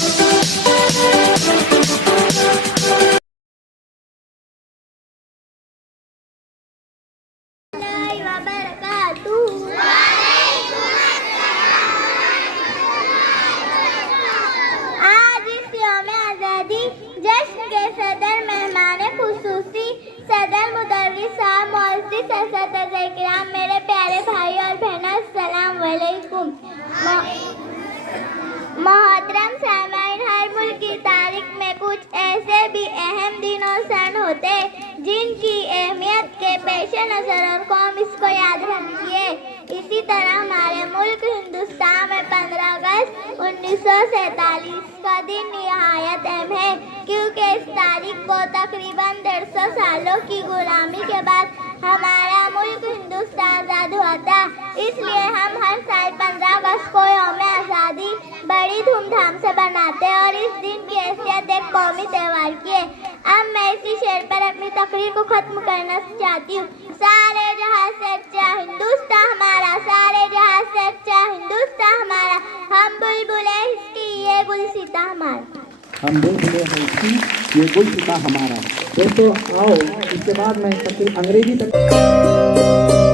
आज इस यौम आज़ादी जश्न के सदर मेहमान खुसूसी सदर मुदर्रिस साहब मुअज़्ज़िज़ असतिज़ा इकराम, मेरे प्यारे भाई और बहनों, अस्सलाम वालेकुम। मोहतरम सामाईन, हर मुल्क की तारीख में कुछ ऐसे भी अहम दिन और क्षण होते जिनकी अहमियत के पेश नज़र और कौम इसको याद रखती है। इसी तरह हमारे मुल्क हिंदुस्तान में 15 अगस्त 1947 का दिन निहायत अहम है, क्योंकि इस तारीख को तकरीबन 150 सालों की गुलामी के बाद हमारा मुल्क हिंदुस्तान आज़ाद हुआ था। इसलिए हम हर साल 15 अगस्त को यौम आज़ादी बड़ी धूमधाम से बनाते हैं और इस दिन की हैसियत एक कौमी त्यौहार की है। अब मैं इसी शेर पर अपनी तकरीर को ख़त्म करना चाहती हूँ। सारे जहाँ से अच्छा हिंदुस्तान हमारा, सारे जहाँ से अच्छा हिंदुस्तान हमारा, हम बुलबुले इसकी ये गुलसिता हमारा, हम बुलबुले हैं इसकी ये गुलसिता हमारा। दोस्तों आओ, इसके बाद मैं अंग्रेजी तक